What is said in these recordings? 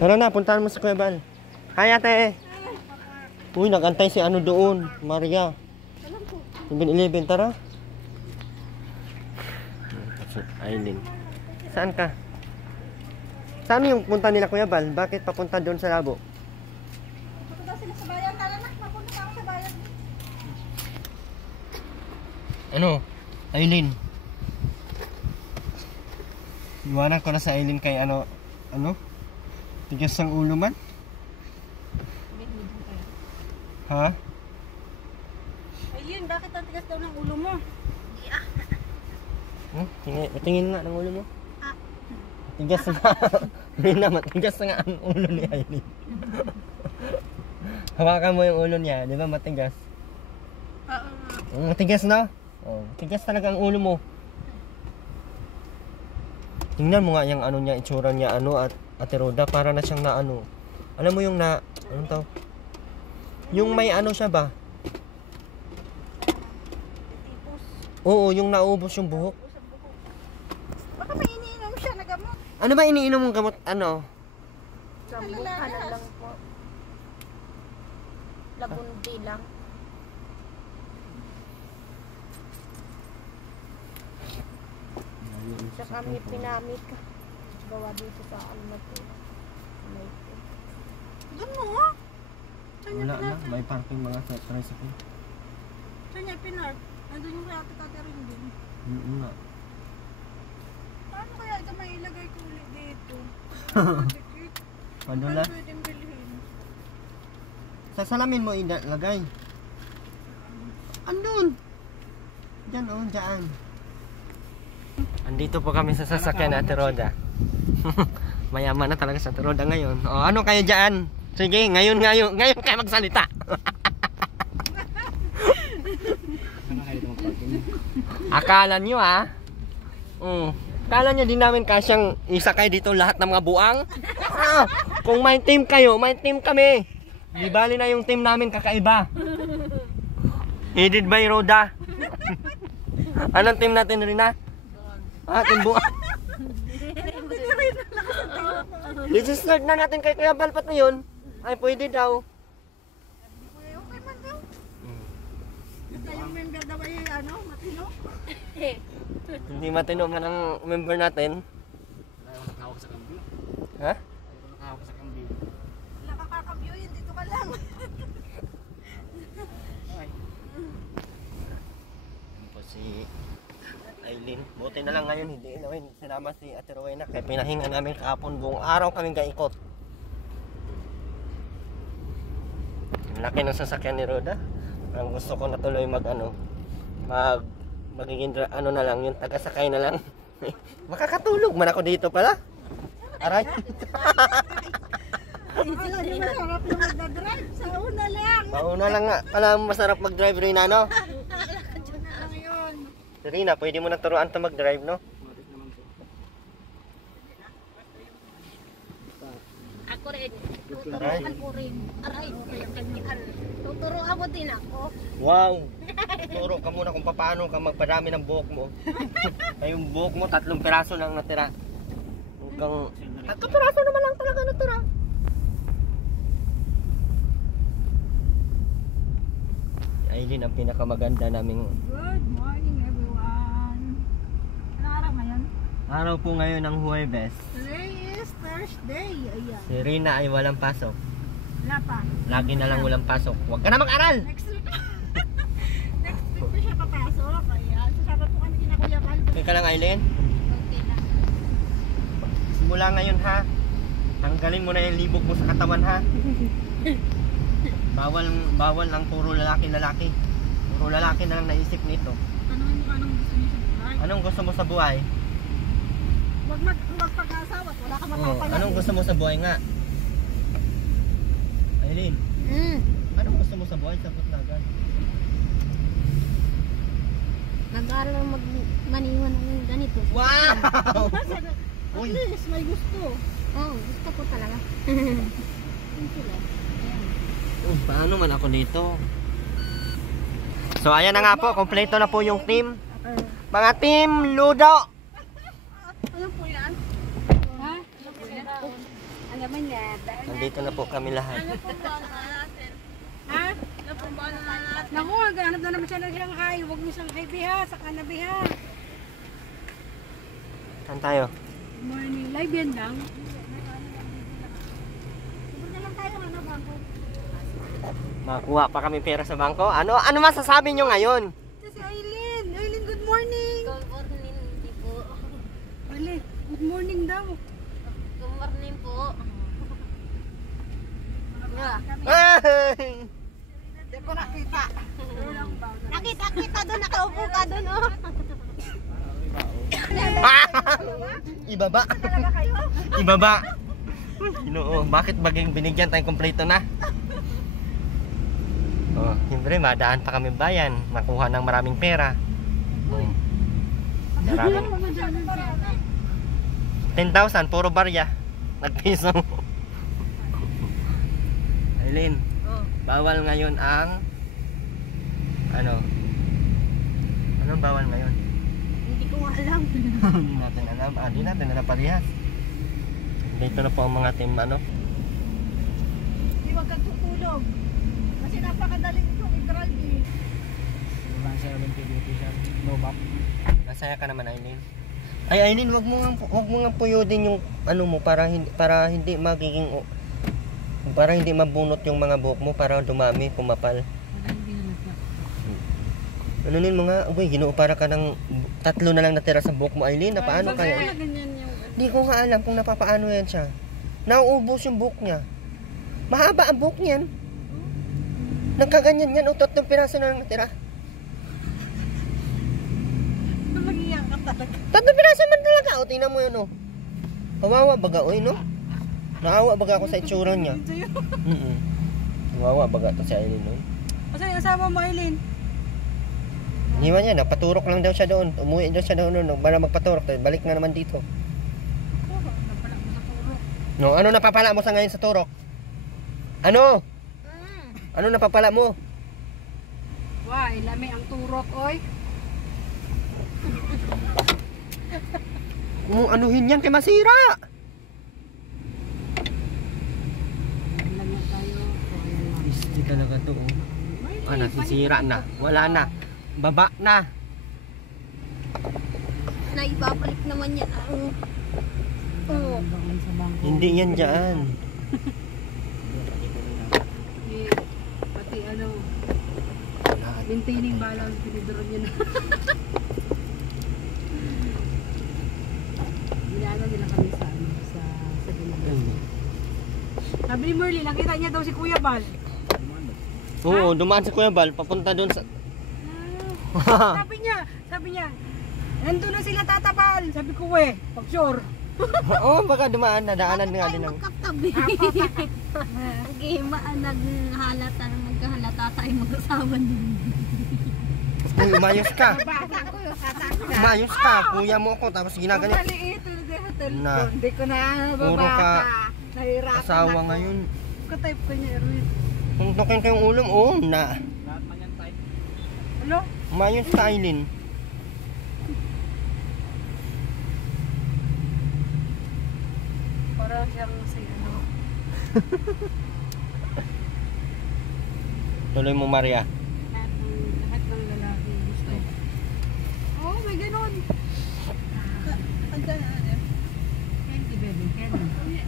Tara na, puntahan mo si Kuya Bal. Hi ate. Uy, nagantay si ano doon, Maria. 7-Eleven, tara. Aileen. Saan ka? Saan yung punta nila Kuya Bal? Bakit papunta doon sa labo? Pupunta sila sa bayan. Tara na, mapunta ako sa bayan. Ano? Aileen. Iwanan ko na sa Aileen kay ano? Tigas ang ulo man? Ha? Ayun, bakit ang tigas daw ng ulo mo? Tingin nga ng ulo mo. Tigas na. Hindi na, matigas na nga ang ulo ni Aileen. Hawakan mo yung ulo niya, di ba matigas? Matigas na? Oh, matigas talaga ang ulo mo. Tingnan mo nga yung ano niya, itsura niya, at Ate Roda, para na siyang na ano. Alam mo yung anong tawag? Yung may ano siya ba? Oo, yung naubos yung buhok. Baka may iniinom siya na gamot. Ano ba iniinom mong gamot? Ano? Sambukanan lang po. Labundi lang. Sa kami pinamit ka. Gawa dito sa Almaty. Doon mo ha? Wala na, may parking mga sa tricycle. Saan niya pinark? Nandun yung kaya Ate Catherine din. Nga. Paano kaya ito may ilagay ko ulit dito? Ano lang? Pwedeng bilhin. Sa salamin mo ilagay. Andun! Diyan oh, dyan. Andito po kami sa sasakyan Ate Roda. Mayaman na talaga sa Ate Roda ngayon. O, ano kayo dyan? Sige, ngayon kayo magsalita. Akala nyo akala nyo din namin kasyang isakay dito lahat ng mga buang. Kung may team kayo, may team kami. Di bali na yung team namin kakaiba. Headed by Roda. Anong team natin rin na? Team buang. I-start na natin kay Kuya Balpat na yun. Ay, pwede daw. Okay man daw. Basta yung member daw ay matino. Hindi matino man ang member natin. Ha? Wala ka kakabyo yun, dito ka lang. Po si Aileen. Buti na lang ngayon hindi sinama si Ate Rowena kaya pinahinga namin kahapon buong araw kaming gaikot. Laki ng sasakyan ni Roda. Ang gusto ko na tuloy magiging na lang yung taga-sakay na lang. Makakatulog man ako dito pala. Aray. Hindi masarap na magdadrive. Sa una lang. Mauna lang nga. Pala masarap mag-drive rin no? Ngayon. Rina, pwede mo na turuan to mag-drive, no? Ako rin. Tuturuan ko rin. Aray, tuturuan mo din ako. Wow! Turo ka muna kung paano ka magpadami ng buhok mo. Ay, yung buhok mo, 3 piraso lang natira. Hanggang 3 piraso naman lang talaga natira. Aileen ang pinakamaganda naming... Good morning everyone. Anong araw ngayon? Araw po ngayon ng Huwebes. Today is Thursday. Ayan. Si Rina ay walang pasok. Wala pa. Lagi na lang walang pasok. Huwag ka na mag-aral! Next week. Next week pa siya papasok. Ayan. Sasama po kami kina Kuya Bal. Okay ka lang, Aileen? Okay lang. Simula ngayon ha. Tanggalin mo na yung libog mo sa katawan ha. Bawal lang puro lalaki. Puro lalaki na lang naisip nito. Anong gusto niyo sa buhay? Anong gusto mo sa buhay? Huwag pag-asawa. Wala ka mapapala. Anong gusto mo sa buhay nga? Aileen, anong gusto mo sa buhay? Sagot na agad. Nag-aaral lang maniwan ng ganito. Wow! At least may gusto. Oo, gusto ko talaga. Paano man ako dito? So ayan na nga po, kompleto na po yung team. Mga team Ludo. Ano po yan? Ha? Ano po yan? naman yan. Nandito na po kami lahat. Ano po ba natin? Ha? Ano po ba natin? Naku, maghanap na naman siya ng Shanghai. Huwag mo Shanghai biha, saka na biha. Saan tayo? Good morning. Live yan lang. Siguro na lang tayo, ano ba? Makuha pa kami pera sa bangko. Ano masasabi nyo ngayon? Ito si Aileen. Aileen, good morning. Good morning, hindi po. Ali, good morning daw. Good morning po. Yeah. Ay! Hindi ko nakita. Nakita doon, nakaupo ka doon, oh. Ibaba. Talaga kayo? Ibaba. Ginoo, bakit baging binigyan tayong kompleto na? Oh, siyempre madaan pa kami bayan, makuha ng maraming pera. Oh. Maraming 10,000 puro barya. Nagpiso. Aileen, bawal ngayon ang anong bawal ngayon? Hindi ko alam. Hindi natin alam. Hindi natin alam parehas. Dito na po ang mga team Hindi wag kang tutulog. Kasi napakadaling itong i-drive eh. Masaya ka naman, Aileen. Ay, Aileen, wag mo nga puyodin yung mo para hindi magiging para hindi mabunot yung mga buhok mo para dumami, pumapal. Anunin mo nga, uy, Ginoo, para ka ng 3 na lang natira sa buhok mo, Aileen. Na paano kaya? Hindi ko nga alam kung napapaano yan siya. Nauubos yung buhok niya. Mahaba ang buhok niyan. Nagkaganyan yan, o 3 piraso na lang natira. Magiyak ka talaga. 3 piraso man talaga, o tingnan mo yun, o. Kawawa baga, oy, no? Naawa baga ako sa itsura niya. Kawawa baga to si Aileen, no? Kasi asawa mo, Aileen. Iniwan niya, napaturok lang daw siya doon. Umuwi daw siya doon, para magpaturok. Balik na naman dito. No, ano napapala mo sa ngayon sa turok? Ano? Ano napapala mo? Wah, ilami ang turok, oy. Kung anuhin yan, kay masira. Ilami tayo. Hindi talaga to, oh. Nasisira na. Wala na. Baba na. Naibabalik naman yan. Hindi yan dyan. Pati maintaining balance, pinidoro niya na. Ginano nila kami sa Ginagawa. Sabi ni Merly, nakita niya daw si Kuya Bal. Oo, dumaan sa Kuya Bal, papunta doon sa... Sabi niya, nandun na sila tatapal. Sabi ko, pag sure. Oo, baka dumaan na, daanan nga din ang... Magkatabi. Okay, magkahalata tayo mag-asawa din. Uy, umayos ka. Umayos ka, kuya mo ako, tapos ginaganyan. Maliit, Na. hindi ko na Puro ka nahirapan asawa ako. ngayon. Ka-type ko niya, Erwin. Kung tokin ko yung ulam, oo na. Ano? Umayos ka, Aileen. Para siyang si Tuloy mo, Maria. lahat ng lalaki gusto. Oh, may ganun. Candy, baby, candy.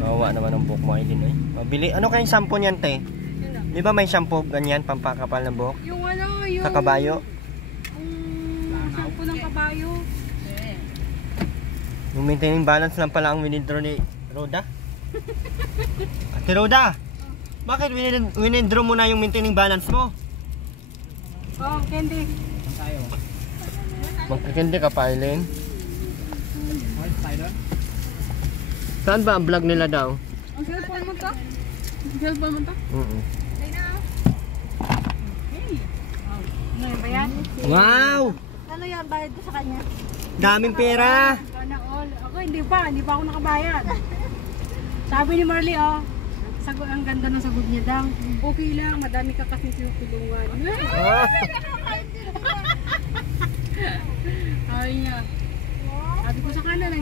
Kawawa naman ang buhok mo, Aileen, eh. Mabili. Ano kayong shampoo niyan, te? Di ba may shampoo ganyan, pampakapal ng buhok? Yung yung... Sa kabayo? Shampoo ng kabayo. Yung maintaining balance lang pala ang winindro ni Roda. Ate Roda, bakit winindro mo na yung maintaining balance mo? Oh, candy. Magkakindi ka pa, Aileen. Saan ba ang vlog nila daw? Ang cellphone mo to? Ang cellphone mo to? Ano ba yan? Wow! Ano yan? Bayad ko sa kanya? Daming pera! Sana all. Ako hindi pa ako nakabayad. Sabi ni Marley, ang ganda ng sagot niya daw. Okay lang, madami ka kasi sinutulungan. Oh. niya. Sabi ko sa kanan,